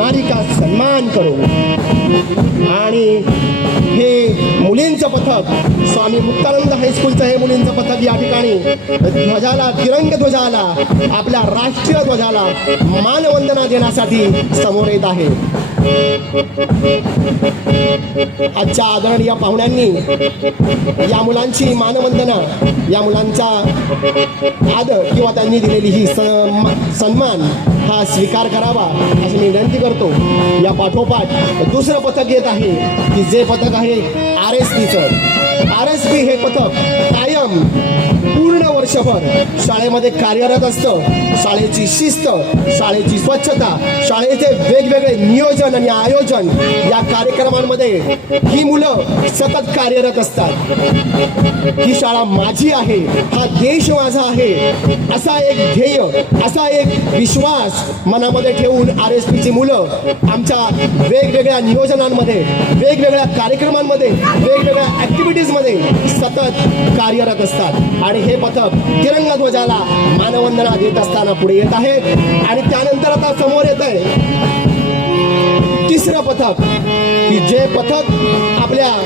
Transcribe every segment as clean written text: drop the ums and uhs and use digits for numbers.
नारी का सन्मान करो। आणि हे मुलींचं पथक, स्वामी मुक्तानंद हायस्कूलचं हे मुलींचं पथक या ठिकाणी ध्वजाला, तिरंग ध्वजाला, आपल्या राष्ट्रीय ध्वजाला मानवंदना देण्यासाठी समोर येत आहे। आजच्या आदरणीय पाहुण्यांनी या मुलांची मानवंदना, या मुलांचा आदर किंवा त्यांनी दिलेली ही सन्मान हा स्वीकार करावा अशी मी विनंती करतो। या पाठोपाठ दुसरं पथक येत आहे की जे पथक आहे RSPचं। RSP हे पथक कायम पूर्ण वर्षभर शाळेमध्ये कार्यरत असतं। शाळेची शिस्त, शाळेची स्वच्छता, शाळेचे वेगवेगळे नियोजन आणि आयोजन या कार्यक्रमांमध्ये ही मुलं सतत कार्यरत असतात। ही शाळा माझी आहे, हा देश माझा आहे, असा एक ध्येय, असा एक विश्वास मनामध्ये ठेवून RSPची मुलं आमच्या वेगवेगळ्या नियोजनांमध्ये, वेगवेगळ्या कार्यक्रमांमध्ये, वेगवेगळ्या ॲक्टिव्हिटीजमध्ये सतत कार्यरत असतात। आणि हे पथक तिरंगा ध्वजाला मानवंदना देत असताना पुढे येत आहे। आणि त्यानंतर आता समोर येत आहे तिसरं पथक की जे पथक आपल्याला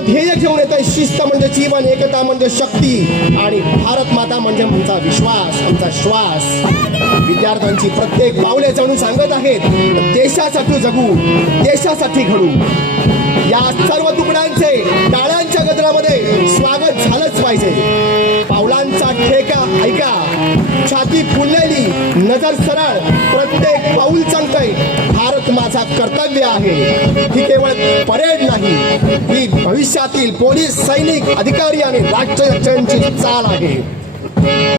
ध्येय घेऊन येत आहे। शिस्त म्हणजे जीवन, एकता म्हणजे शक्ती आणि भारत माता म्हणजे आमचा विश्वास, आमचा श्वास। विद्यार्थ्यांची प्रत्येक पावले जाणून सांगत आहेत, देशासाठी जगू, देशासाठी घडू। या सर्व तुकड्यांचे टाळ्यांच्या गजरामध्ये स्वागत झालंच पाहिजे। पावलांचा ठेका ऐका, छाती फुललेली, नजर सरळ, प्रत्येक पाऊल सांगतंय भारत माझा कर्तव्य आहे। ही केवळ परेड नाही, ही भविष्यातील पोलीस, सैनिक, अधिकारी आणि राष्ट्ररक्षणाची चाल आहे।